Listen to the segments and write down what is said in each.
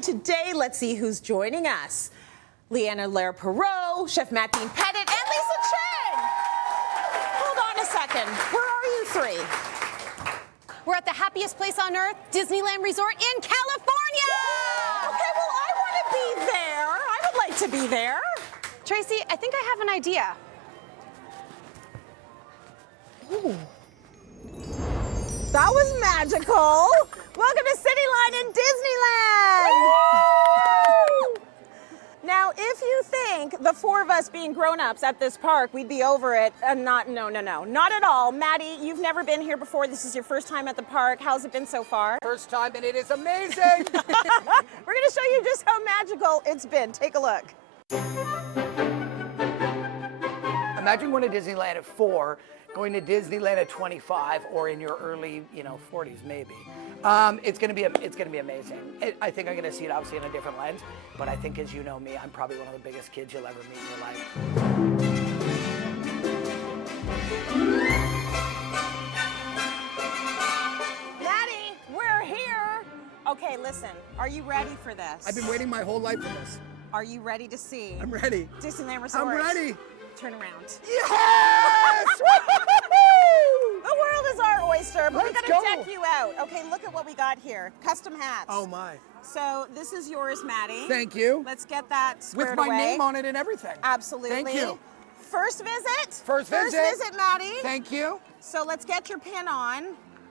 today, let's see who's joining us. Leigh Ann Allaire Perrault, Chef Matt Dean Pettit, and Lisa Chang. Hold on a second. Where are you three? We're at the happiest place on earth, Disneyland Resort in California! Okay, well, I want to be there. I would like to be there. Tracy, I think I have an idea. Ooh. That was magical. Welcome to Cityline in Disneyland. Woo! Now, if you think the four of us being grown-ups at this park, we'd be over it, not at all. Maddie, you've never been here before. This is your first time at the park. How's it been so far? First time, and it is amazing. We're gonna show you just how magical it's been. Take a look. Imagine going to Disneyland at 4, going to Disneyland at 25, or in your early, 40s maybe. It's gonna be amazing. I think I'm gonna see it obviously in a different lens, but I think, as you know me, I'm probably one of the biggest kids you'll ever meet in your life. Maddie, we're here. Okay, listen. Are you ready for this? I've been waiting my whole life for this. Are you ready to see? I'm ready. Disneyland Resort. I'm ready. Turn around. Yes! The world is our oyster, but we're Let's gonna go. deck you out. Okay, look at what we got here. Custom hats. Oh my. So this is yours, Maddie. Thank you. Let's get that squared With my away. name on it and everything. Absolutely. Thank you. First visit. First visit. First visit, Maddie. Thank you. So let's get your pin on.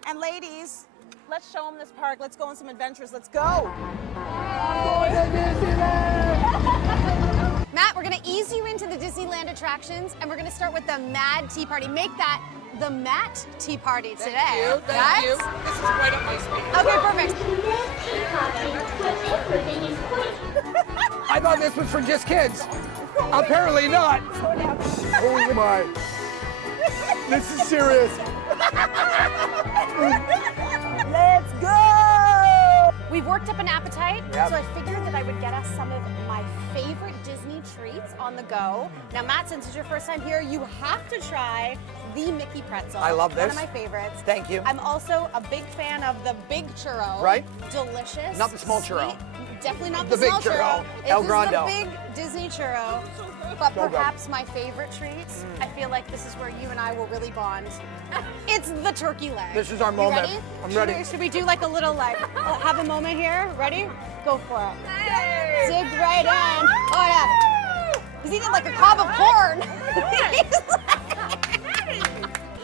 And ladies, let's show them this park. Let's go on some adventures. Let's go. I'm going to Disneyland. Matt, we're gonna ease you into the Disneyland attractions, and we're gonna start with the Mad Tea Party. Make that the Matt Tea Party today. Thank you. This is right up my speed. Okay, perfect. I thought this was for just kids. Apparently not. Oh my. This is serious. Let's go. We've worked up an appetite, Yep. so I figured that I would get us some of my favorite Disney treats on the go. Now, Matt, since it's your first time here, you have to try the Mickey pretzel. I love this. One of my favorites. Thank you. I'm also a big fan of the big churro. Right. Delicious. Not the small churro. Sweet. Definitely not The the, big small churro. This El is Grande. the big Disney churro. But So good. perhaps my favorite treats, I feel like this is where you and I will really bond. It's the turkey leg. This is our You moment. ready? I'm ready. Should we do like a little have a moment here? Ready? Go for it. Dig right in. Oh yeah. He's eating like a cob of corn.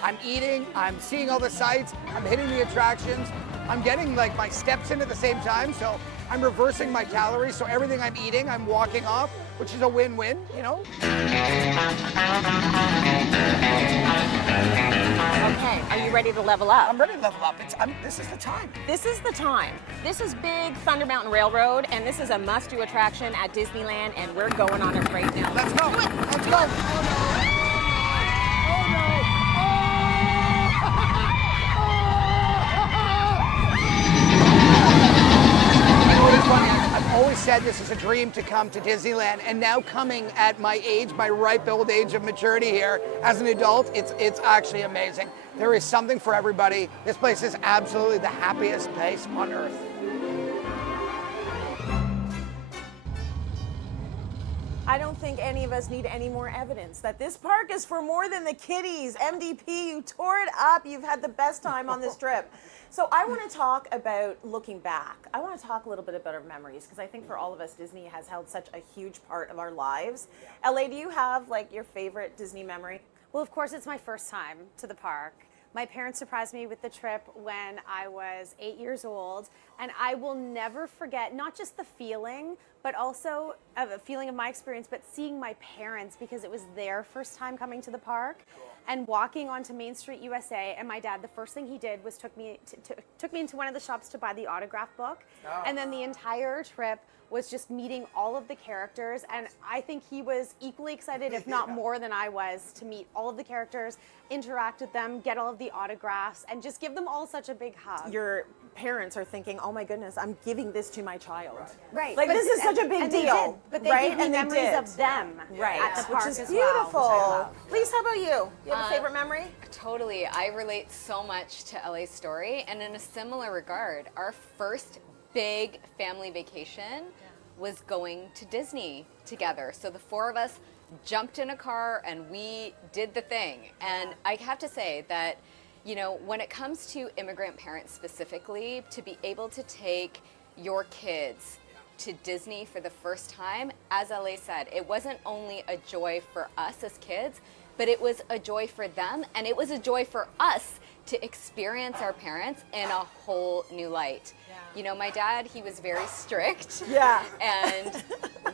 I'm eating, I'm seeing all the sights, I'm hitting the attractions, I'm getting like my steps in at the same time, so I'm reversing my calories, so everything I'm eating, I'm walking off, which is a win-win, Okay, are you ready to level up? I'm ready to level up. This is the time. This is the time. This is Big Thunder Mountain Railroad, and this is a must-do attraction at Disneyland, and we're going on it right now. Let's go. Let's go. I've always said this is a dream to come to Disneyland, and now coming at my age, my ripe old age of maturity here as an adult, it's actually amazing. There is something for everybody. This place is absolutely the happiest place on earth. I don't think any of us need any more evidence that this park is for more than the kiddies. MDP, you tore it up. You've had the best time on this trip. So I want to talk about looking back. I want to talk a little bit about our memories, because I think for all of us, Disney has held such a huge part of our lives. LA, do you have like your favorite Disney memory? Well, of course, it's my first time to the park. My parents surprised me with the trip when I was 8 years old, and I will never forget not just the feeling, but also a feeling of my experience, but seeing my parents, because it was their first time coming to the park. And walking onto Main Street USA, and my dad, the first thing he did was took me into one of the shops to buy the autograph book, and then the entire trip was just meeting all of the characters, and I think he was equally excited, if not more than I was, to meet all of the characters, interact with them, get all of the autographs, and just give them all such a big hug. Your parents are thinking, oh my goodness, I'm giving this to my child. Right. Like, this is such a big deal. But they right? gave me And they memories did. of them at the park Which is as beautiful. well, which I love. Lisa, how about you? You have a favorite memory? Totally. I relate so much to LA Story, and in a similar regard, our first big family vacation was going to Disney together. So the four of us jumped in a car and we did the thing. And I have to say that, you know, when it comes to immigrant parents specifically, to be able to take your kids to Disney for the first time, as Leigh said, it wasn't only a joy for us as kids, but it was a joy for them, and it was a joy for us to experience our parents in a whole new light. You know, my dad, he was very strict. Yeah. And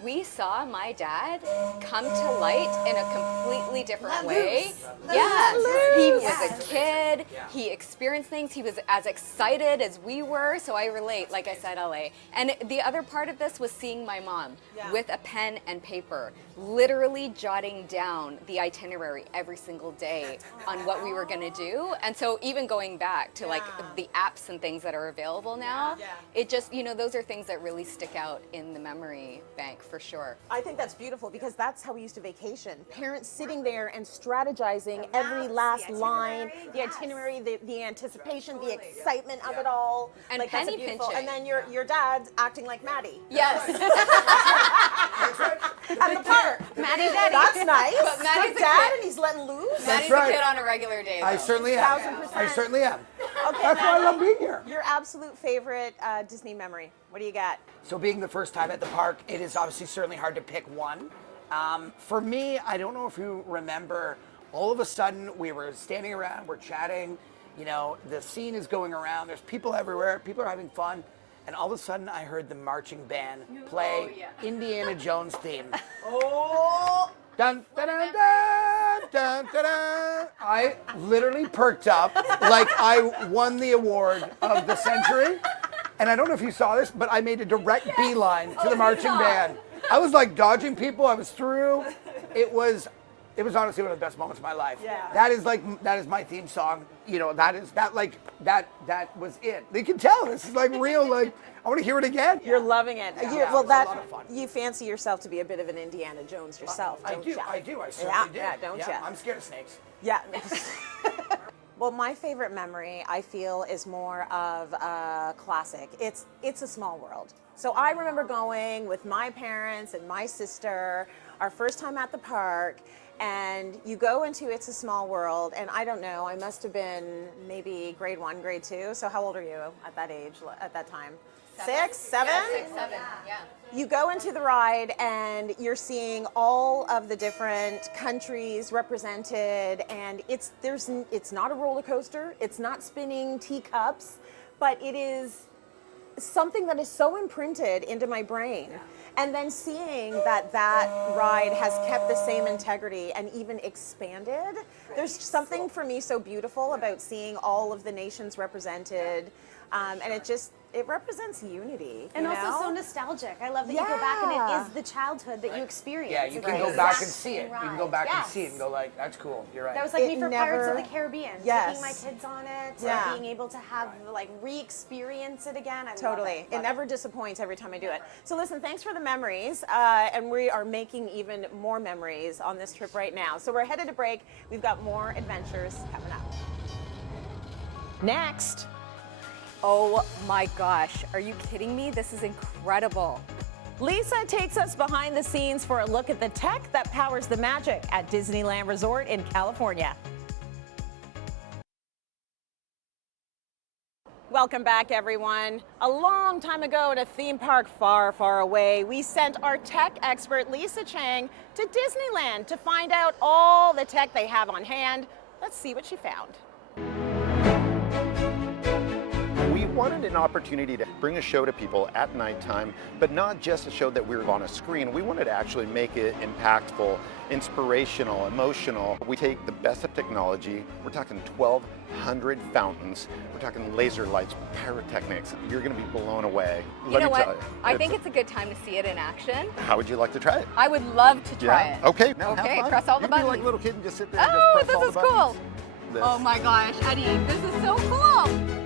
we saw my dad come to light in a completely different way. Yeah. He was a kid. He experienced things. He was as excited as we were. So I relate, like I said, Leigh. And the other part of this was seeing my mom with a pen and paper, literally jotting down the itinerary every single day on what we were going to do. And so even going back to like the apps and things that are available now, it just, you know, those are things that really stick out in the memory bank for sure. I think that's beautiful because that's how we used to vacation. Parents sitting there and strategizing every last line, the itinerary, the anticipation, the excitement of it all. And like, that's penny beautiful. pinching. And then your dad's acting like Maddie. Yes. At the park. Maddie's Daddy. That's nice. But Maddie's Good a dad kid. and he's letting loose. Maddie's right. a kid on a regular day, though. I certainly am. 1000%. I certainly am. Okay, That's why I Maddie, love being here. your absolute favorite Disney memory. What do you got? So being the first time at the park, it is obviously certainly hard to pick one. For me, I don't know if you remember, all of a sudden we were standing around, we're chatting, you know, the scene is going around, there's people everywhere, people are having fun, and all of a sudden I heard the marching band play Indiana Jones theme. Oh! Dun, dun, dun, dun, dun, dun, dun. I literally perked up like I won the award of the century. And I don't know if you saw this, but I made a direct beeline to the marching band. I was like dodging people. I was through. It was honestly one of the best moments of my life. Yeah. That is my theme song. You know, that was it. You can tell this is like real. Like I want to hear it again. You're loving it. Yeah, Well, it was a that lot of fun. you fancy yourself to be a bit of an Indiana Jones yourself, I don't do. ya? I do. I certainly do. Yeah, don't ya? I'm scared of snakes. Yeah. Well, my favorite memory, I feel, is more of a classic. It's a Small World. So I remember going with my parents and my sister, our first time at the park, and you go into It's a Small World, and I don't know, I must have been maybe grade 1, grade 2. So how old are you at that age, at that time? 6, 7? Yeah, 6, 7, yeah. You go into the ride and you're seeing all of the different countries represented, and it's not a roller coaster, it's not spinning teacups, but it is something that is so imprinted into my brain. And then seeing that ride has kept the same integrity and even expanded, there's something for me so beautiful about seeing all of the nations represented, and it represents unity. And you also know? so nostalgic. I love that you go back and it is the childhood that you experience. Yeah, you It's can the go back and exact see it. same You can go ride. back and Yes. see it and go like, that's cool. You're right. That was like me It for Pirates of never- the Caribbean. Yes. Taking my kids on it, Yeah. being able to have like re-experience it again. I Totally. Love It it never disappoints every time I do it. So listen, thanks for the memories. And we are making even more memories on this trip right now. So we're headed to break. We've got more adventures coming up. Next. Oh my gosh, are you kidding me? This is incredible. Lisa takes us behind the scenes for a look at the tech that powers the magic at Disneyland Resort in California. Welcome back, everyone. A long time ago at a theme park far, far away, we sent our tech expert, Lisa Chang, to Disneyland to find out all the tech they have on hand. Let's see what she found. We wanted an opportunity to bring a show to people at nighttime, but not just a show that we were on a screen. We wanted to actually make it impactful, inspirational, emotional. We take the best of technology. We're talking 1,200 fountains. We're talking laser lights, pyrotechnics. You're going to be blown away. You know me tell what? I think it's a good time to see it in action. How would you like to try it? I would love to try it. Okay. Now have Okay, fun. press all the you can be like buttons. a little kid and just sit there and Oh, just press all this the is cool. buttons. This. Oh my gosh, Eddie, this is so cool.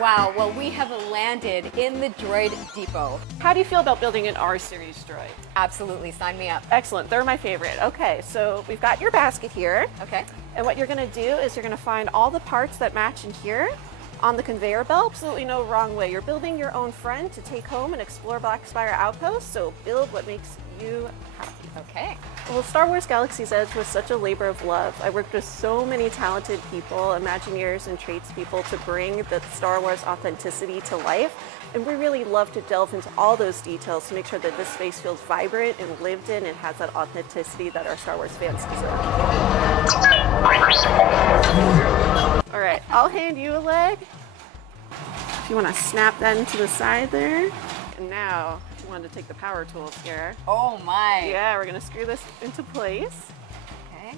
Wow, well, we have landed in the Droid Depot. How do you feel about building an R-Series droid? Absolutely, sign me up. Excellent, they're my favorite. Okay, so we've got your basket here. Okay. And what you're gonna do is you're gonna find all the parts that match in here. On the conveyor belt, absolutely no wrong way. You're building your own friend to take home and explore Black Spire Outpost, so build what makes you happy. Okay. Well, Star Wars Galaxy's Edge was such a labor of love. I worked with so many talented people, Imagineers and tradespeople, to bring the Star Wars authenticity to life. And we really love to delve into all those details to make sure that this space feels vibrant and lived in and has that authenticity that our Star Wars fans deserve. All right, I'll hand you a leg. If you want to snap that into the side there. And now, if you want to take the power tools here. Oh my. Yeah, we're going to screw this into place. Okay.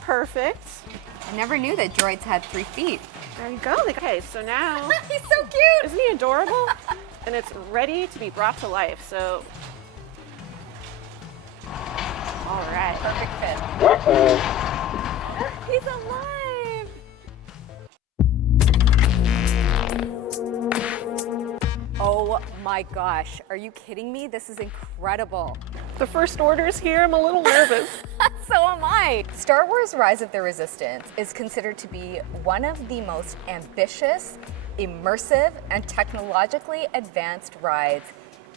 Perfect. I never knew that droids had 3 feet. There you go. Okay, so now, He's so cute. isn't he adorable? And it's ready to be brought to life, so. All right. Perfect fit. He's alive. Oh my gosh. Are you kidding me? This is incredible. The first order's here. I'm a little nervous. So am I. Star Wars Rise of the Resistance is considered to be one of the most ambitious, immersive, and technologically advanced rides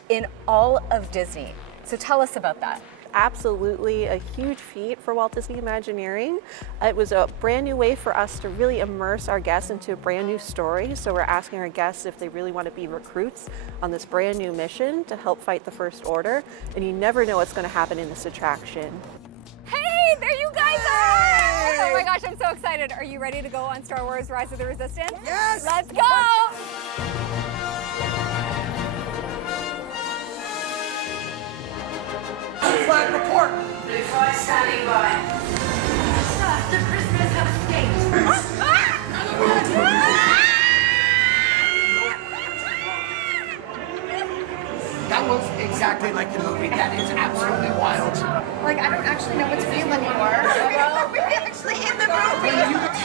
in all of Disney. So tell us about that. Absolutely a huge feat for Walt Disney Imagineering. It was a brand new way for us to really immerse our guests into a brand new story. So we're asking our guests if they really want to be recruits on this brand new mission to help fight the First Order. And you never know what's going to happen in this attraction. Hey, there you guys are! Oh my gosh, I'm so excited. Are you ready to go on Star Wars Rise of the Resistance? Yes! Let's go! Flag report. Before standing by. Sir, the prisoners have escaped. That was exactly like the movie. That is absolutely wild. Like, I don't actually know what's real anymore. Are we actually in the movie?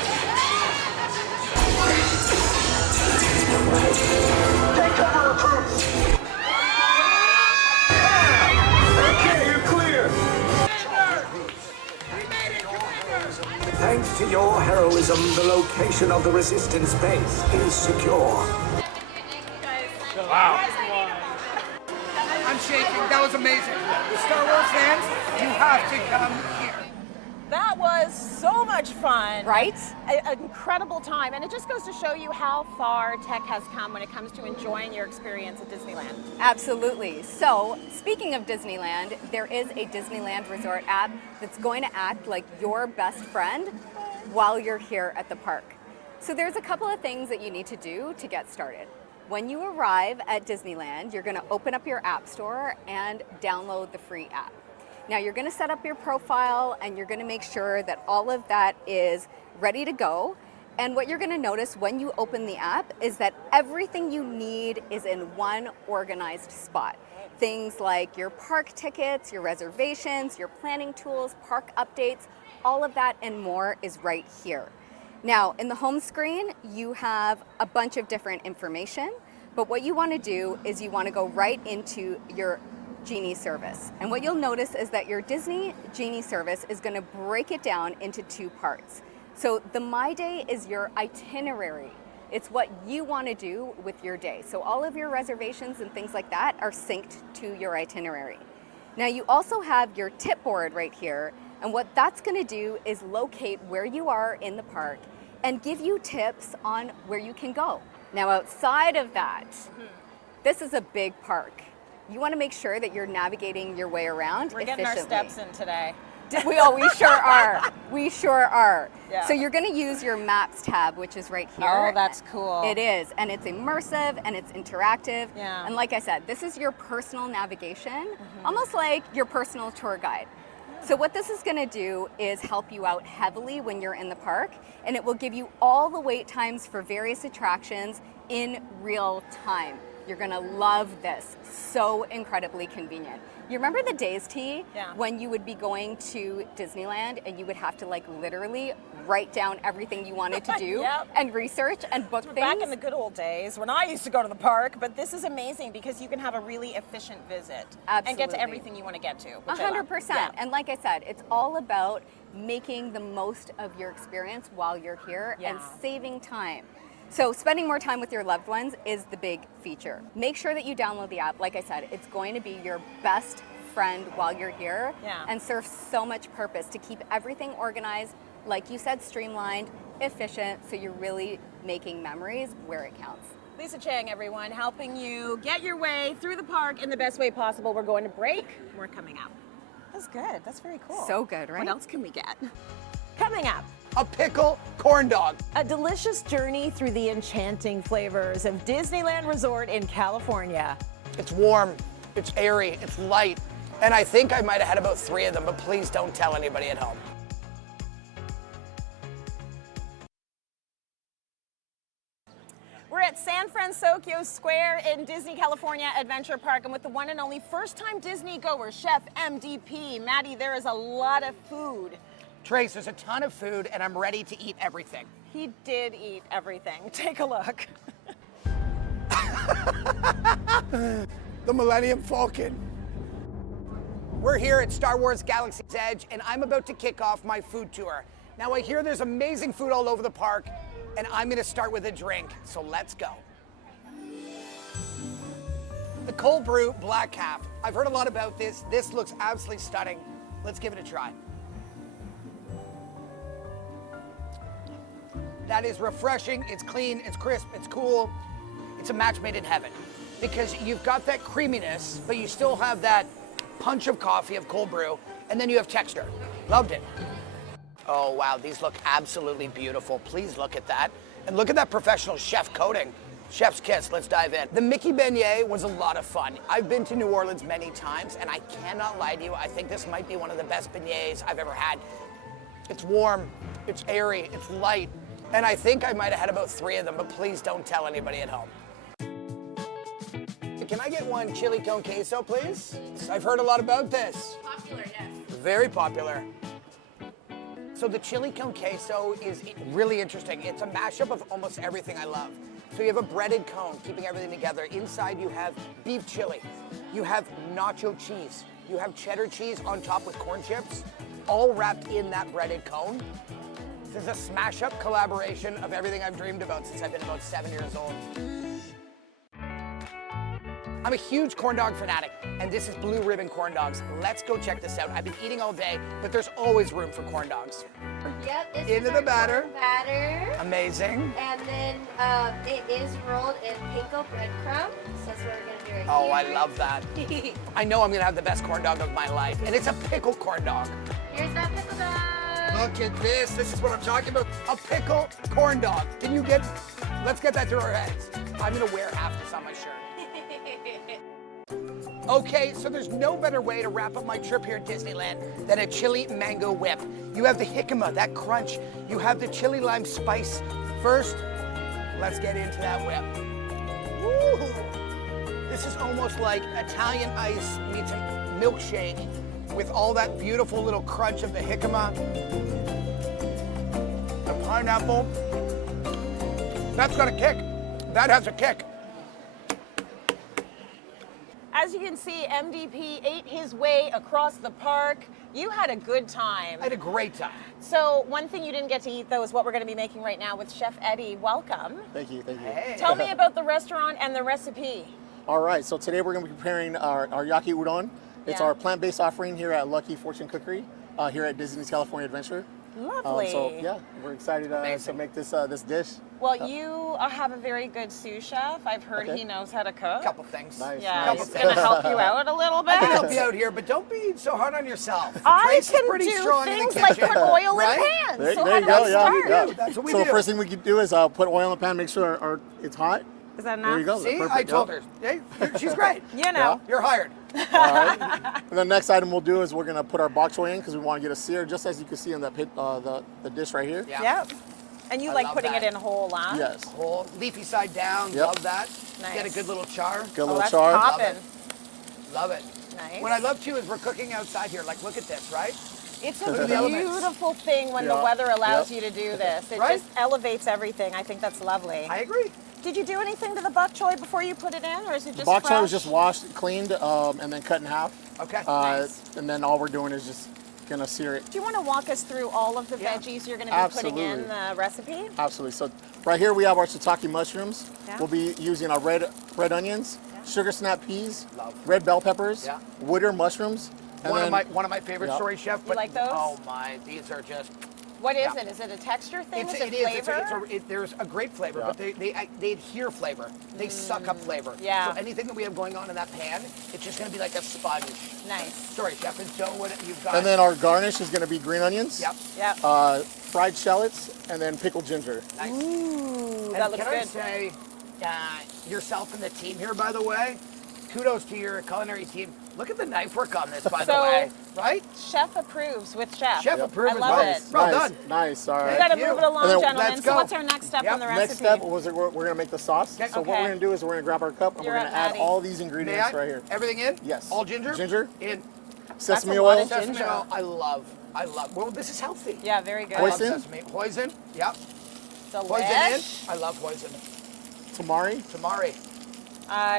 Thanks to your heroism, the location of the resistance base is secure. I'm shaking. That was amazing. The Star Wars fans, you have to come here. That was so much fun. Right? An incredible time. And it just goes to show you how far tech has come when it comes to enjoying your experience at Disneyland. Absolutely. So, speaking of Disneyland, there is a Disneyland Resort app that's going to act like your best friend while you're here at the park. So there's a couple of things that you need to do to get started. When you arrive at Disneyland, you're going to open up your app store and download the free app. Now you're going to set up your profile and you're going to make sure that all of that is ready to go. And what you're going to notice when you open the app is that everything you need is in one organized spot. Things like your park tickets, your reservations, your planning tools, park updates, all of that and more is right here. Now, in the home screen, you have a bunch of different information, but what you want to do is you want to go right into your Genie service. And what you'll notice is that your Disney Genie service is going to break it down into 2 parts. So the My Day is your itinerary. It's what you want to do with your day. So all of your reservations and things like that are synced to your itinerary. Now you also have your tip board right here, and what that's going to do is locate where you are in the park and give you tips on where you can go. Now outside of that, this is a big park. You want to make sure that you're navigating your way around We're efficiently. getting our steps in today. We sure are. We sure are. Yeah. So you're going to use your Maps tab, which is right here. Oh, that's cool. It is, and it's immersive and it's interactive. Yeah. And like I said, this is your personal navigation, almost like your personal tour guide. So what this is going to do is help you out heavily when you're in the park, and it will give you all the wait times for various attractions in real time. You're gonna love this. So incredibly convenient. You remember the days, T, when you would be going to Disneyland and you would have to like literally write down everything you wanted to do and research and book things? Back in the good old days when I used to go to the park, but this is amazing because you can have a really efficient visit and get to everything you want to get to. 100%. And like I said, it's all about making the most of your experience while you're here and saving time. So spending more time with your loved ones is the big feature. Make sure that you download the app. Like I said, it's going to be your best friend while you're here and serve so much purpose to keep everything organized, like you said, streamlined, efficient, so you're really making memories where it counts. Lisa Chang, everyone, helping you get your way through the park in the best way possible. We're going to break. We're coming up. That's good. That's very cool. So good, right? What else can we get? Coming up. A pickle corn dog. A delicious journey through the enchanting flavors of Disneyland Resort in California. It's warm, it's airy, it's light, and I think I might have had about 3 of them, but please don't tell anybody at home. We're at San Francisco Square in Disney California Adventure Park, and with the one and only first-time Disney goer, Chef MDP. Maddie, there is a lot of food. Trace, there's a ton of food, and I'm ready to eat everything. He did eat everything. Take a look. The Millennium Falcon. We're here at Star Wars Galaxy's Edge, and I'm about to kick off my food tour. Now, I hear there's amazing food all over the park, and I'm gonna start with a drink, so let's go. The cold brew black calf. I've heard a lot about this. This looks absolutely stunning. Let's give it a try. That is refreshing, it's clean, it's crisp, it's cool. It's a match made in heaven because you've got that creaminess, but you still have that punch of coffee, of cold brew, and then you have texture. Loved it. Oh wow, these look absolutely beautiful. Please look at that. And look at that professional chef coating. Chef's kiss, let's dive in. The Mickey beignet was a lot of fun. I've been to New Orleans many times, and I cannot lie to you, I think this might be one of the best beignets I've ever had. It's warm, it's airy, it's light. And I think I might have had about 3 of them, but please don't tell anybody at home. Can I get one chili con queso, please? I've heard a lot about this. Popular, yes. Very popular. So the chili con queso is really interesting. It's a mashup of almost everything I love. So you have a breaded cone, keeping everything together. Inside you have beef chili. You have nacho cheese. You have cheddar cheese on top with corn chips, all wrapped in that breaded cone. This is a smash-up collaboration of everything I've dreamed about since I've been about 7 years old. I'm a huge corn dog fanatic, and this is Blue Ribbon Corn Dogs. Let's go check this out. I've been eating all day, but there's always room for corn dogs. Yep, this Into is the our batter. corn batter. Amazing. And then it is rolled in panko breadcrumb. So that's what we're gonna do right Oh, here. I love that. I know I'm gonna have the best corn dog of my life, and it's a pickle corn dog. Here's that pickle dog. Look at this. This is what I'm talking about. A pickle corn dog. Can you get, let's get that through our heads. I'm gonna wear half this on my shirt. Okay, so there's no better way to wrap up my trip here at Disneyland than a chili mango whip. You have the jicama, that crunch. You have the chili lime spice. First, let's get into that whip. Woo! This is almost like Italian ice meets a milkshake with all that beautiful little crunch of the jicama. The pineapple. That's got a kick. That has a kick. As you can see, MDP ate his way across the park. You had a good time. I had a great time. So one thing you didn't get to eat, though, is what we're going to be making right now with Chef Eddie. Welcome. Thank you, thank you. Hey. Tell me about the restaurant and the recipe. All right, so today we're going to be preparing our yaki udon. It's Yeah. our plant-based offering here at Lucky Fortune Cookery, here at Disney's California Adventure. Lovely. So yeah, we're excited to make this this dish. Well, you have a very good sous chef. I've heard Okay. he knows how to cook. Couple things. Nice. Yeah, Couple he's going to help you out a little bit. I can help you out here, but don't be so hard on yourself. I Trace is can pretty do strong in the things like kitchen, put oil right? in pans. There, So there how you do I go. start? Yeah. That's what we So do. the first thing we can do is put oil in the pan, make sure it's hot. Is that enough? There you go. See, Perfect. I told her. Hey, she's great. You know. You're hired. All right. And the next item we'll do is we're gonna put our bok choy in because we want to get a sear, just as you can see in the the dish right here. Yeah. Yep. And you I like love putting that. it in whole, huh? Yes. Whole leafy side down. Yep. Love that. Nice. Get a good little char. Good little that's char. poppin'. Love it. Nice. What I love too is we're cooking outside here. Like, look at this, right? It's Look a at the elements. beautiful thing when the Yeah. weather allows Yep. you to do this. It Right? just elevates everything. I think that's lovely. I agree. Did you do anything to the bok choy before you put it in, or is it The just bok choy was fresh? just washed, cleaned, and then cut in half. Okay. Nice. And then all we're doing is just gonna sear it. Do you want to walk us through all of the Yeah. veggies you're going to be putting in Absolutely. the recipe? Absolutely. So right here we have our shiitake mushrooms. Yeah. We'll be using our red onions, sugar snap peas, Love. red bell peppers, Yeah. wood mushrooms. And One then, of my favorite Yeah. stories, chef. You like those? Oh my, these are just. What is Yeah. it? Is it a texture thing? It is it is. flavor? There's a great flavor, Yeah. but they adhere flavor. They suck up flavor. Yeah. So anything that we have going on in that pan, it's just going to be like a sponge. Nice. Sorry, chef. And so what you've got? and then our garnish is gonna be green onions, Yep. Yep. fried shallots, and then pickled ginger. Nice. Ooh, And that looks can I good. say, yourself and the team here, by the way, kudos to your culinary team. Look at the knife work on this, by the So- way. Right? Chef approves with chef. Chef approved I as love well. it. Well nice, done. nice. All We right. got to Thank move you. it along, And then gentlemen. let's So go. what's our next step Yep. on the recipe? Next step was we're gonna make the sauce. Okay. So what we're gonna do is we're gonna grab our cup and You're we're gonna up, add Maddie. all these May ingredients I? right here. Everything in? Yes. All ginger? Ginger. In. Sesame a lot oil. of Sesame Ginger. oil. I love. Well, this is healthy. Yeah, very good. I love Hoisin? sesame. Hoisin. Yep. Hoisin in. Delish. I love hoisin. Tamari. Tamari.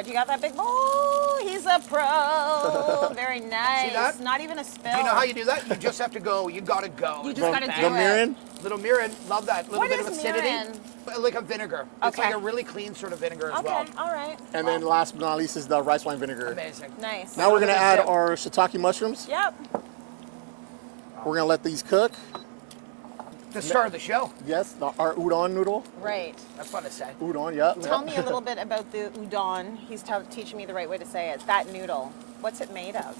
Do you got that big bowl? He's a pro. Very nice. that? Not even a spill. Do you know how you do that? You just have to go. You gotta go. You just gotta do the it. mirin. Little mirin. Love that. Little What bit is of acidity. mirin? Like a vinegar. It's Okay. like a really clean sort of vinegar as Okay, well. all right. And then last but not least is the rice wine vinegar. Amazing. Nice. Now we're gonna Look at add this. our shiitake mushrooms. Yep. We're gonna let these cook. The start of the show. Yes, our udon noodle. Right. That's fun to say. Udon, yeah. Tell me a little bit about the udon. He's teaching me the right way to say it. That noodle. What's it made of?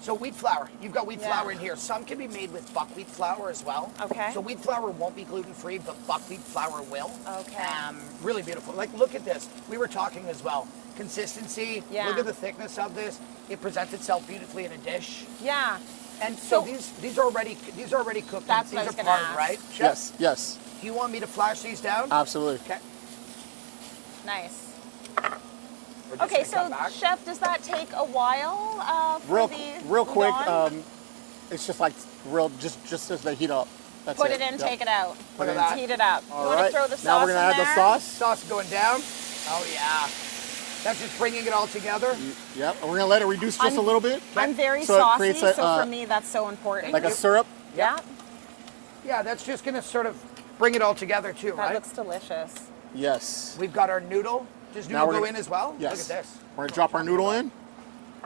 So wheat flour. You've got wheat Yeah. flour in here. Some can be made with buckwheat flour as well. Okay. So wheat flour won't be gluten-free, but buckwheat flour will. Okay. Really beautiful. Like, look at this. We were talking as well. Consistency. Yeah. Look at the thickness of this. It presents itself beautifully in a dish. Yeah. And so, So- these are already cooked. That's these what I was are gonna part, ask. right? Chef? Yes, yes, Do you want me to flash these down? absolutely. Okay. Nice. We're just Okay, gonna so come back. chef, does that take a while for Real, the real quick. udon? It's just like just as they heat up. That's Put it. it in, Yep. take it out. Look at that. Heat it up. All you want to right. throw the sauce Now we're gonna in add the there? sauce. Sauce going down. Oh yeah. That's just bringing it all together. Yep. And we're gonna let it reduce just a little bit. I'm very So it saucy, creates so a, for me that's so important. like a syrup. Yeah, Yeah, that's just gonna sort of bring it all together too, that right? looks delicious. Yes. We've got our noodle. Does Now noodle we're go gonna- in as well? Yes. Look at this. We're gonna drop our noodle in.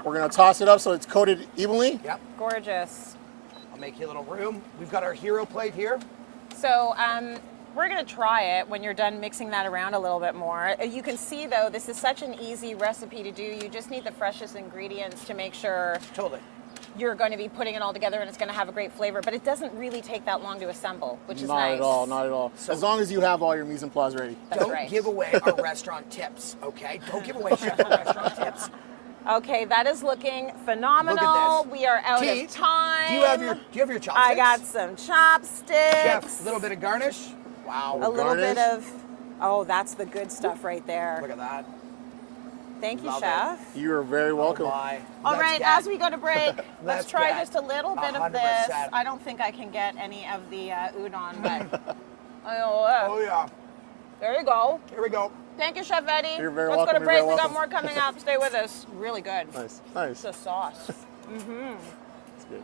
We're gonna toss it up so it's coated evenly. Yep. Gorgeous. I'll make you a little room. We've got our hero plate here. So we're gonna try it when you're done mixing that around a little bit more. You can see though, this is such an easy recipe to do. You just need the freshest ingredients to make sure Totally. you're going to be putting it all together and it's going to have a great flavor. But it doesn't really take that long to assemble, which is Not nice. at all. Not at all. As long as you have all your mise en place ready. That's Don't right. give away our restaurant tips, okay? Don't give away chef restaurant tips. Okay, that is looking phenomenal. this. We are out T, of time. Do you have your chopsticks? I got some chopsticks. Chef, a little bit of garnish. Wow. A little bit garnish. of, oh, that's the good stuff right there. Look at that. Thank you, Love chef. You are very welcome. Oh my. All Let's right, get- as we go to break, let's Let's try get just a little bit of this. 100%. I don't think I can get any of the udon, but Oh yeah. there you go. Here we go. Thank you, Chef Eddie. You're very Let's welcome, go to you're very break. We got welcome. more coming up. Stay with us. Really good. Nice. Nice. It's a sauce. That's good.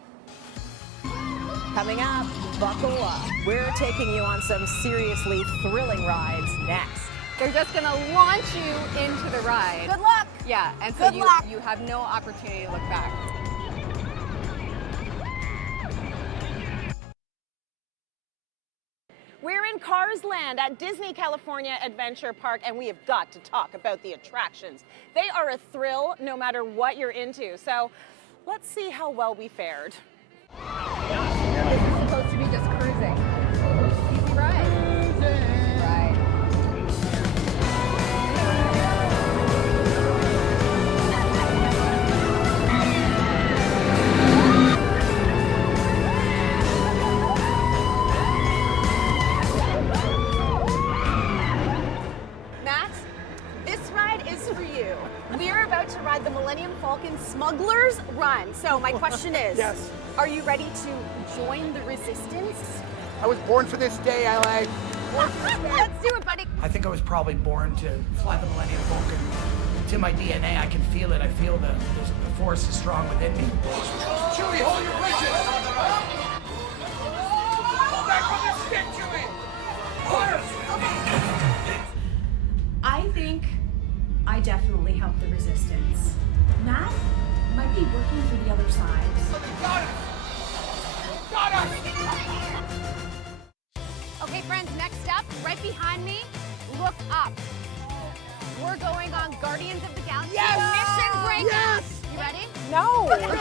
Coming up, buckle up. We're taking you on some seriously thrilling rides next. They're just gonna launch you into the ride. Good luck. Yeah, and so Good you, luck. you have no opportunity to look back. We're in Cars Land at Disney California Adventure Park, and we have got to talk about the attractions. They are a thrill no matter what you're into. So let's see how well we fared. This is supposed to be just cruising. Easy ride. Right. Matt, this ride So my question is, Yes. are you ready to join the resistance? I was born for this day, LA. Let's do it, buddy. I think I was probably born to fly the Millennium Falcon. It's in my DNA. I can feel it. I feel the force is strong within me. Chewie, hold your britches! Hold back from the stick, Chewie! I think I definitely helped the resistance. Matt might be working for the other side. Got us! Got us! Okay, friends, next up, right behind me, look up. We're going on Guardians of the Galaxy Mission Breakout. Yes! You ready? No. Let's go.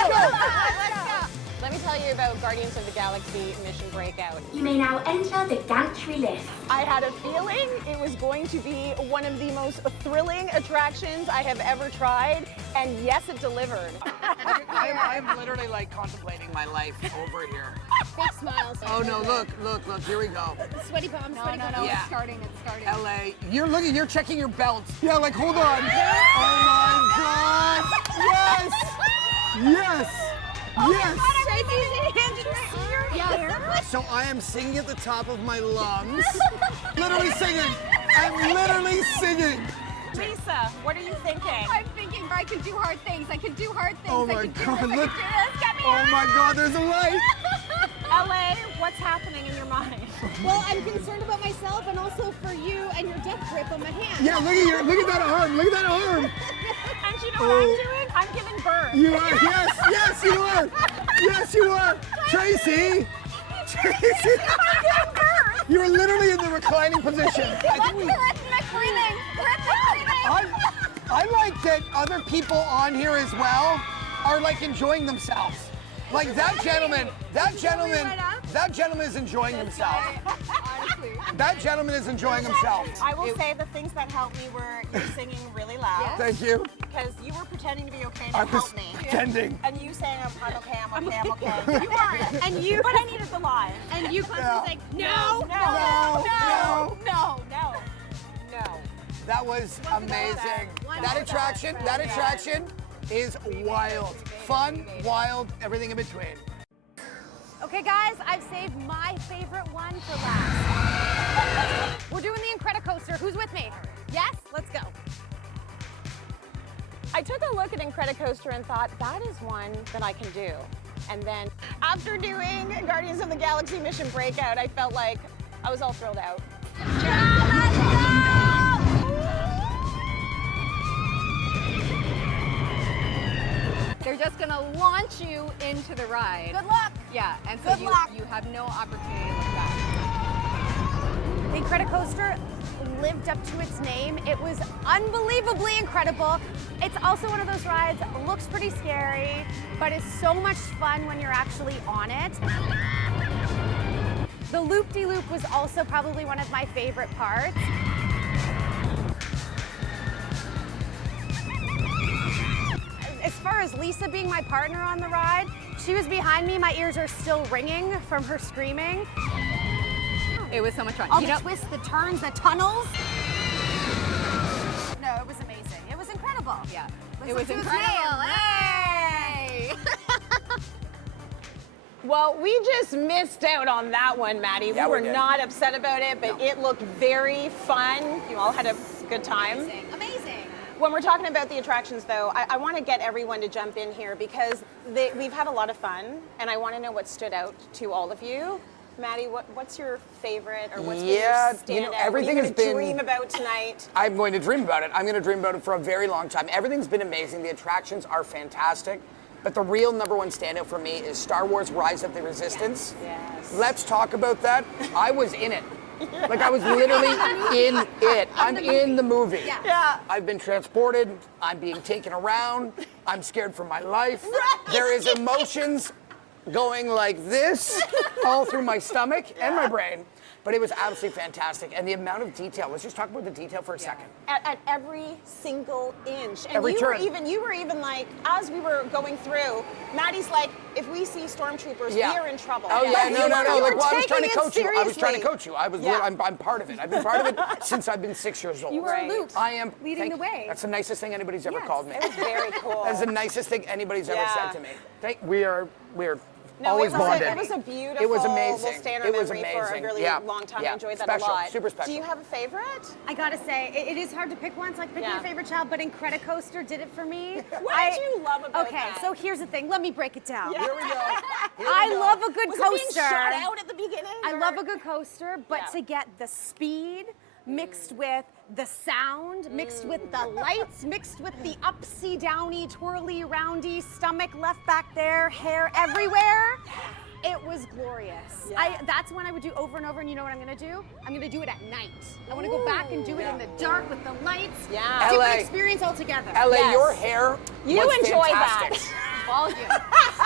Let me tell you about Guardians of the Galaxy Mission Breakout. You may now enter the gantry lift. I had a feeling it was going to be one of the most thrilling attractions I have ever tried, and yes, it delivered. I'm literally like contemplating my life over here. Big smiles. Oh no, look, here we go. Sweaty bum, sweaty bum. Yeah. It's starting. LA, you're checking your belts. Yeah, like hold on. Oh my God! Yes! Yes! Yes! So I am singing at the top of my lungs. Literally singing. I'm literally singing. Lisa, what are you thinking? I'm thinking I can do hard things. I can do hard things. Oh my God, look. Oh my God, there's a light. LA, what's happening in your mind? Well, I'm concerned about myself and also for you and your death grip on my hand. Yeah, look at that arm. Look at that arm. And you know what I'm doing? I'm giving birth. You are, yes, you are. Yes, you are. Tracy. You are literally in the reclining position. Rhythmic breathing. I like that other people on here as well are like enjoying themselves. Like that gentleman is enjoying himself. That gentleman is enjoying himself. I will say the things that helped me were you singing really loud. Thank you. Because you were pretending to be okay to I was help me. pretending. And you saying, I'm okay. You weren't. And you, but I needed the line. And you constantly like, no. That was amazing. That attraction is wild. Fun, wild, everything in between. Okay, guys, I've saved my favorite one for last. We're doing the Incredicoaster. Who's with me? Yes? Let's go. I took a look at Incredicoaster and thought, that is one that I can do. And then after doing Guardians of the Galaxy Mission Breakout, I felt like I was all thrilled out. They're just gonna launch you into the ride. Good luck. Yeah, and so you have no opportunity to look back. The Incredicoaster lived up to its name. It was unbelievably incredible. It's also one of those rides, looks pretty scary, but it's so much fun when you're actually on it. The loop-de-loop was also probably one of my favorite parts. As far as Lisa being my partner on the ride, she was behind me. My ears are still ringing from her screaming. It was so much fun. All the twists, the turns, the tunnels. No, it was amazing. It was incredible. Yeah, Listen it was to his incredible. nail. Hey! Well, we just missed out on that one, Maddie. Yeah, we were we did. not upset about it, but it looked very fun. You all had a good time. Amazing. When we're talking about the attractions, though, I want to get everyone to jump in here because we've had a lot of fun, and I want to know what stood out to all of you. Maddie, what's your favorite, or what's been your standout? everything what are has you been. gonna dream about tonight? I'm going to dream about it. I'm going to dream about it for a very long time. Everything's been amazing. The attractions are fantastic. But the real number one standout for me is Star Wars Rise of the Resistance. Yes. Let's talk about that. I was in it. Like I was literally in it. I'm in the movie. Yeah. I've been transported. I'm being taken around. I'm scared for my life. There is emotions going like this all through my stomach and my brain. But it was absolutely fantastic. And the amount of detail, let's just talk about the detail for a second. At every single inch. And Every you turn. were even like, as we were going through, Maddie's like, if we see stormtroopers, we are in trouble. Oh yeah, no. Like, well, I was trying to taking it coach you. I was trying to seriously. coach you. I'm part of it. I've been part of it since I've been 6 years old. You were a loop. I am leading the way. That's the nicest thing anybody's ever called me. It was very cool. That's the nicest thing anybody's ever said to me. We're No, always bonded. It was a beautiful. It was amazing. We'll stay in our it was memory amazing. for a really long time. I enjoyed that special, a lot. Super special. Do you have a favorite? I gotta say, it is hard to pick one. It's like picking your favorite child, but Incredicoaster did it for me. What did you love about Okay, that? so here's the thing. Let me break it down. Here we go. I love a good Was coaster. it being shot out at the beginning? I love a good coaster, but to get the speed mixed with the sound, mixed with the lights, mixed with the upsy downy, twirly roundy, stomach left back there, hair everywhere. It was glorious. That's when I would do over and over, and you know what I'm gonna do? I'm gonna do it at night. I wanna go back and do it in the dark with the lights. Yeah. Different LA. experience altogether. LA, your hair You was enjoy fantastic. that.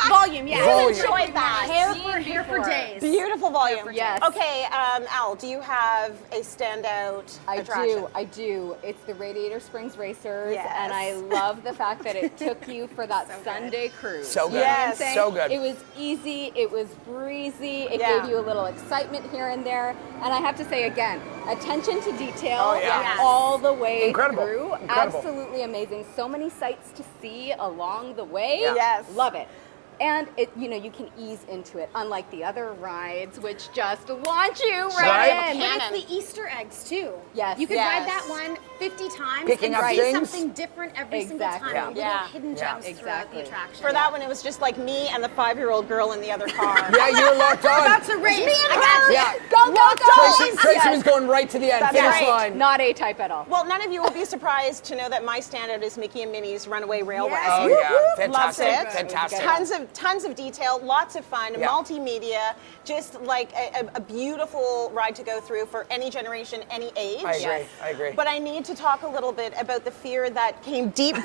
Volume, yeah. Volume. You enjoyed that. Hair for days. Beautiful volume. Yes. Okay, Al, do you have a standout attraction? I do. It's the Radiator Springs Racers, Yes. and I love the fact that it took you for that Sunday cruise. So good. You know what I'm Yes. saying? So good. It was easy, it was breezy, it Yeah. gave you a little excitement here and there, and I have to say again, attention to detail Oh, yeah. Yes. all the way Incredible. through. Incredible. Absolutely amazing. So many sights to see along the way. Yeah. Yes. Love it. And you can ease into it, unlike the other rides, which just launch you Right. in. But it's the Easter eggs too. Yes. You could Yes. ride that one 50 times Picking and up see things. something different every single Exactly. time. Yeah. Little hidden Yeah. gems throughout the attraction. For that one, it was just like me and the 5-year-old girl in the other car. Yeah, you were locked on. About to race. Me and her. Yeah. Go, go, go! Tracy was going right to the end, That's finish right. line. Not A-type at all. Well, none of you will be surprised to know that my standout is Mickey and Minnie's Runaway Railway. Yes. Oh Whoop, yeah, whoop. fantastic, Loves it. fantastic. Tons of detail, lots of fun, Yeah. multimedia, just like a beautiful ride to go through for any generation, any age. I agree. I agree. But I need to talk a little bit about the fear that came deep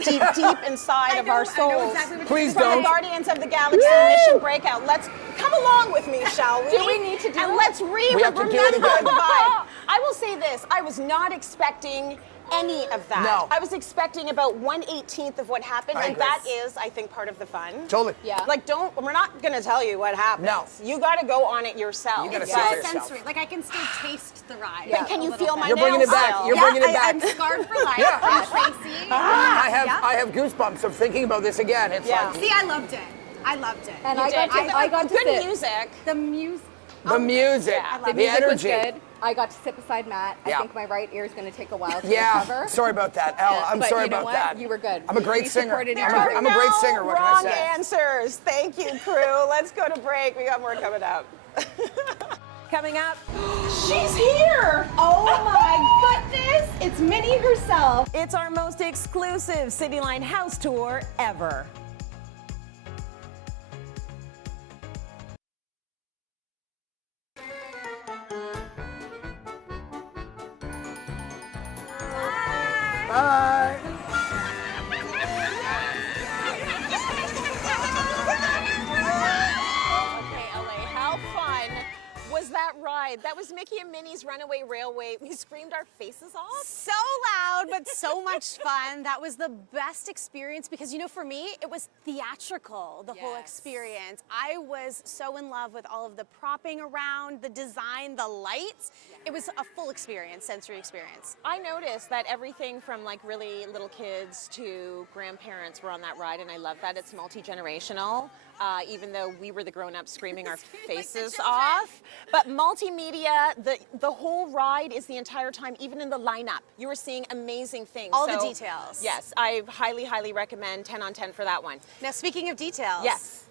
inside of our souls. Please From don't. the Guardians of the Galaxy Mission Breakout. Let's come along with me, shall we? Do we need to do And it? let's We have to remember do it the again. vibe. I will say this, I was not expecting any of that. No. I was expecting about 1/18 of what happened, I and agree. that is, I think, part of the fun. Totally. Yeah. Like, we're not gonna tell you what happens. No. You gotta go on it yourself. You gotta see But- it for yourself. Sensory. Like I can still taste the ride. But can you feel my You're bringing nails it back. still? You're bringing it back. I'm scarred for life. Yeah. I'm Tracy. I have goosebumps of thinking about this again. It's Yeah. like See, I loved it. I loved it. And You I did. got to, I got to Good sit. music. The music. the music, The the music energy. was good. I got to sit beside Matt. Yeah. I think my right ear is going to take a while to Yeah, recover. sorry about that, Al. I'm But sorry you know about what? that. You were good. I'm a great We singer. supported each I'm other. a great singer. What can I Wrong say? answers. Thank you, crew. Let's go to break. We got more coming up. Coming up, She's here! Oh my goodness! It's Minnie herself. it's our most exclusive Cityline house tour ever. Bye. Okay, LA, how fun was that ride? That was Mickey and Minnie's Runaway Railway. We screamed our faces off. So loud, but so much fun. That was the best experience because, you know, for me, it was theatrical, the whole experience. I was so in love with all of the propping around, the design, the lights. It was a full experience, sensory experience. I noticed that everything from like really little kids to grandparents were on that ride, and I love that it's multi-generational. Even though we were the grown-ups screaming our faces off. But multimedia, the whole ride is the entire time, even in the lineup. You were seeing amazing things. All the details. Yes, I highly, highly recommend 10 on 10 for that one. Now, speaking of details. Yes.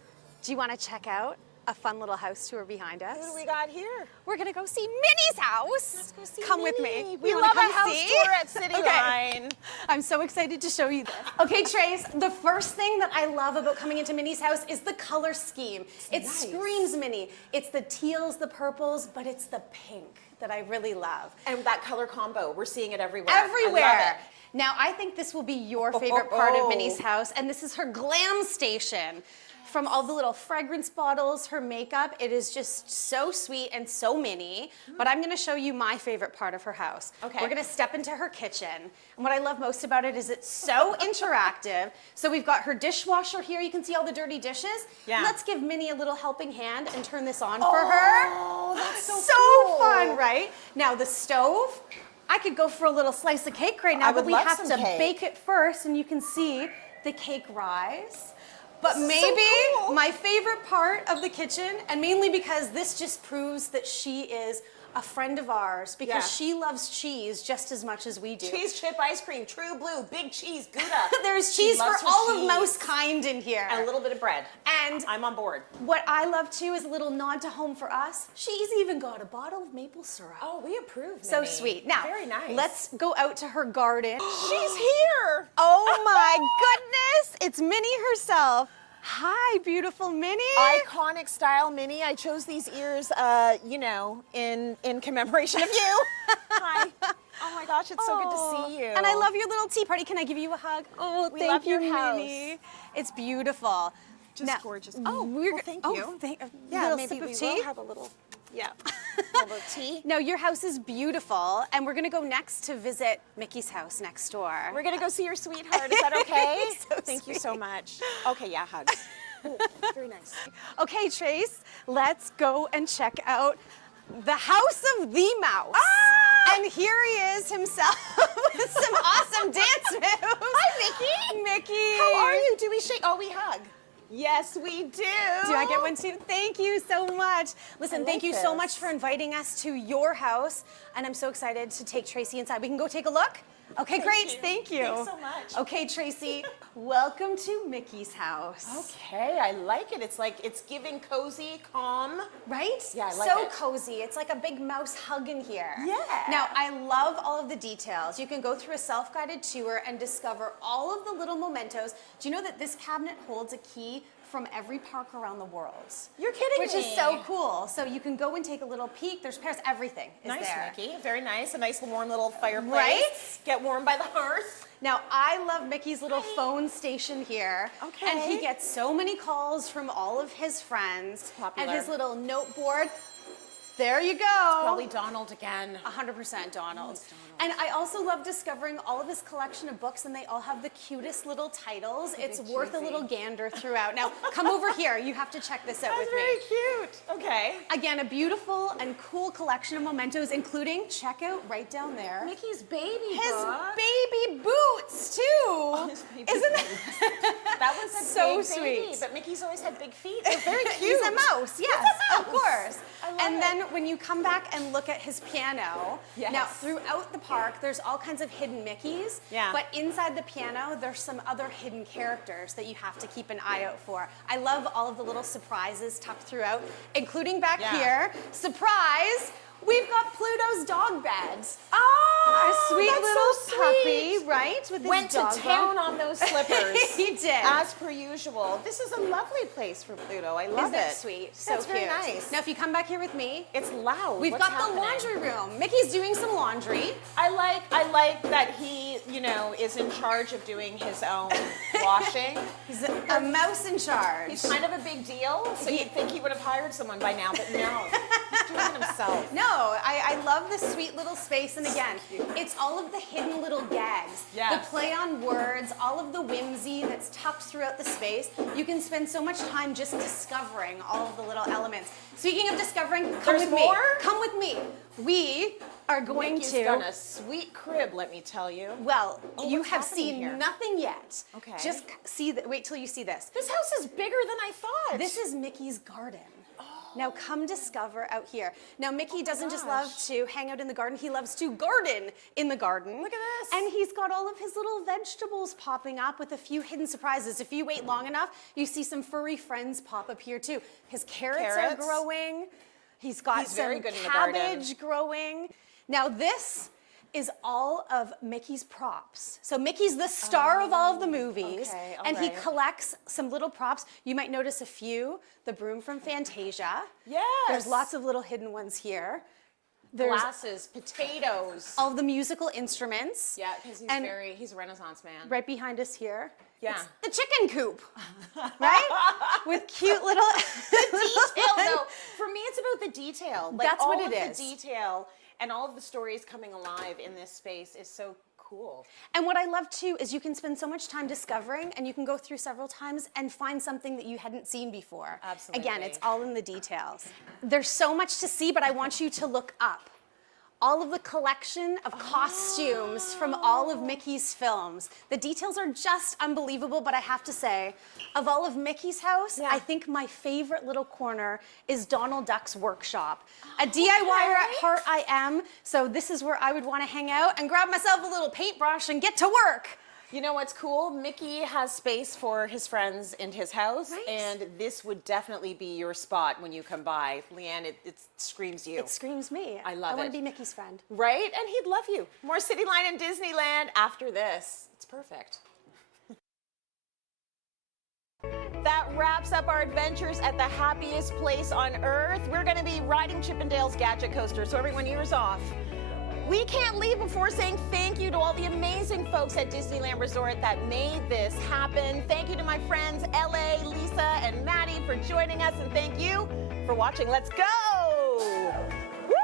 Do you want to check out a fun little house tour behind us? What do we got here? We're gonna go see Minnie's house. Let's go see Come with Minnie. me. We You love wanna a come house see? tour at Cityline. I'm so excited to show you this. Okay, Trace, the first thing that I love about coming into Minnie's house is the color scheme. It screams Minnie. It's the teals, the purples, but it's the pink that I really love. And that color combo, we're seeing it everywhere. Everywhere. I love it. Now, I think this will be your favorite part of Minnie's house, and this is her glam station. from all the little fragrance bottles, her makeup. It is just so sweet and so mini. But I'm gonna show you my favorite part of her house. Okay. We're gonna step into her kitchen. And what I love most about it is it's so interactive. So we've got her dishwasher here. You can see all the dirty dishes. Yeah. Let's give Minnie a little helping hand and turn this on for her. Oh, that's so So fun, right? Now the stove, I could go for a little slice of cake right now, I but would we love have some to cake. bake it first, and you can see the cake rise. But maybe so cool. my favorite part of the kitchen, and mainly because this just proves that she is a friend of ours, because Yeah. she loves cheese just as much as we do. Cheese chip ice cream, True Blue, big cheese, Gouda. There's She cheese for loves her all of cheese. most kind in here. And a little bit of bread. And I'm on board. what I love too is a little nod to home for us. She's even got a bottle of maple syrup. Oh, we approve, So Minnie. sweet. Now, Very nice. let's go out to her garden. She's here. Oh my goodness, it's Minnie herself. Hi, beautiful Minnie. Iconic style Minnie. I chose these ears, you know, in commemoration of you. Hi. Oh my gosh, it's so good to see you. And I love your little tea party. Can I give you a hug? Oh, We thank love you, your house. Minnie. It's beautiful. Just Now, gorgeous. Oh, well, thank you. Yeah, little maybe sip of we tea. will have a little, yeah, a little tea. No, your house is beautiful, and we're gonna go next to visit Mickey's house next door. We're gonna go see your sweetheart. Is that okay? So Thank you so sweet. much. Okay, yeah, hugs. Ooh, very nice. Okay, Trace, let's go and check out the house of the mouse. Ah! And here he is himself with some awesome dance moves. Hi, Mickey. Mickey. How are you? Do we shake? Oh, we hug. Yes, we do. Do I get one too? Thank you so much. Listen, I thank like you so this. much for inviting us to your house. And I'm so excited to take Tracy inside. We can go take a look? Okay, great. you. Thank you. Thanks so much. Okay, Tracy, welcome to Mickey's house. Okay, I like it. It's like it's giving cozy, calm. Right? Yeah, I like so it. cozy. It's like a big mouse hug in here. Yeah. Now, I love all of the details. You can go through a self-guided tour and discover all of the little mementos. Do you know that this cabinet holds a key from every park around the world? You're kidding Which me. is so cool. So you can go and take a little peek. There's pairs, everything is Nice, there. Mickey. Very nice. A nice warm little fireplace. Right? Get warm by the hearth. Now, I love Mickey's little phone station here. Okay. And he gets so many calls from all of his friends. popular. And his little note board. There you go. Probably Donald again. 100% Donald. And I also love discovering all of his collection of books, and they all have the cutest little titles. It's worth a little gander throughout. Now, come over here. You have to check this out That's with very me. cute. Okay. Again, a beautiful and cool collection of mementos, including, check out right down there, Mickey's baby his book. baby boots, too. His baby Isn't boots. That one said So big sweet. baby, but Mickey's always had big feet. They're very cute. He's a mouse, yes, a of mouse. course. I love And it. then when you come back and look at his piano, Yes. now throughout the park, there's all kinds of hidden Mickeys. Yeah. But inside the piano, there's some other hidden characters that you have to keep an eye out for. I love all of the little surprises tucked throughout, including back Yeah. here. Surprise! We've got Pluto's dog bed. Oh, Our sweet that's little so puppy, sweet. right? With his Went to dog town bone. on those slippers. He did. As per usual. This is a lovely place for Pluto. I love Isn't it. it sweet? So That's cute. very nice. Now, if you come back here with me, It's loud. we've What's got happening? the laundry room. Mickey's doing some laundry. I like that he, you know, is in charge of doing his own washing. He's a mouse in charge. He's kind of a big deal, so you'd think he would have hired someone by now, but no. He's doing it himself. No, I love this sweet little space, and again, it's all of the hidden little gags, Yes. the play on words, all of the whimsy that's tucked throughout the space. You can spend so much time just discovering all of the little elements. Speaking of discovering, come There's with more? me. Come with me. We are going Mickey's to. done a sweet crib, let me tell you. Well, Oh, you what's have happening seen here? nothing yet. Okay. Just see that. Wait till you see this. This house is bigger than I thought. This is Mickey's garden. Now come discover out here. Now Mickey doesn't just love to hang out in the garden, he loves to garden in the garden. Look at this. And he's got all of his little vegetables popping up with a few hidden surprises. If you wait long enough, you see some furry friends pop up here too. His carrots are growing. He's got He's some very good in the garden. cabbage growing. Now this is all of Mickey's props. So Mickey's the star of all of the movies, okay, all and he right. collects some little props. You might notice a few. The broom from Fantasia. Yes. There's lots of little hidden ones here. There's glasses, potatoes. all of the musical instruments. Yeah, because And he's a Renaissance man. right behind us here Yeah. It's the chicken coop, right? With cute little Detail, though. For me, it's about the detail. Like, That's all what it of is. The detail and all of the stories coming alive in this space is so cool. And what I love too is you can spend so much time discovering, and you can go through several times and find something that you hadn't seen before. Absolutely. Again, it's all in the details. There's so much to see, but I want you to look up. All of the collection of costumes from all of Mickey's films. The details are just unbelievable, but I have to say, of all of Mickey's house, I think my favorite little corner is Donald Duck's workshop. A DIYer at heart I am, so this is where I would want to hang out and grab myself a little paintbrush and get to work. You know what's cool? Mickey has space for his friends in his house, and this would definitely be your spot when you come by. Leigh Ann, it screams you. It screams me. I love it. I want to be Mickey's friend. Right? And he'd love you. More Cityline and Disneyland after this. It's perfect. That wraps up our adventures at the happiest place on earth. We're going to be riding Chippendale's Gadget Coaster, so everyone, ears off. We can't leave before saying thank you to all the amazing folks at Disneyland Resort that made this happen. Thank you to my friends LA, Lisa, and Maddie for joining us, and thank you for watching. Let's go! Woo!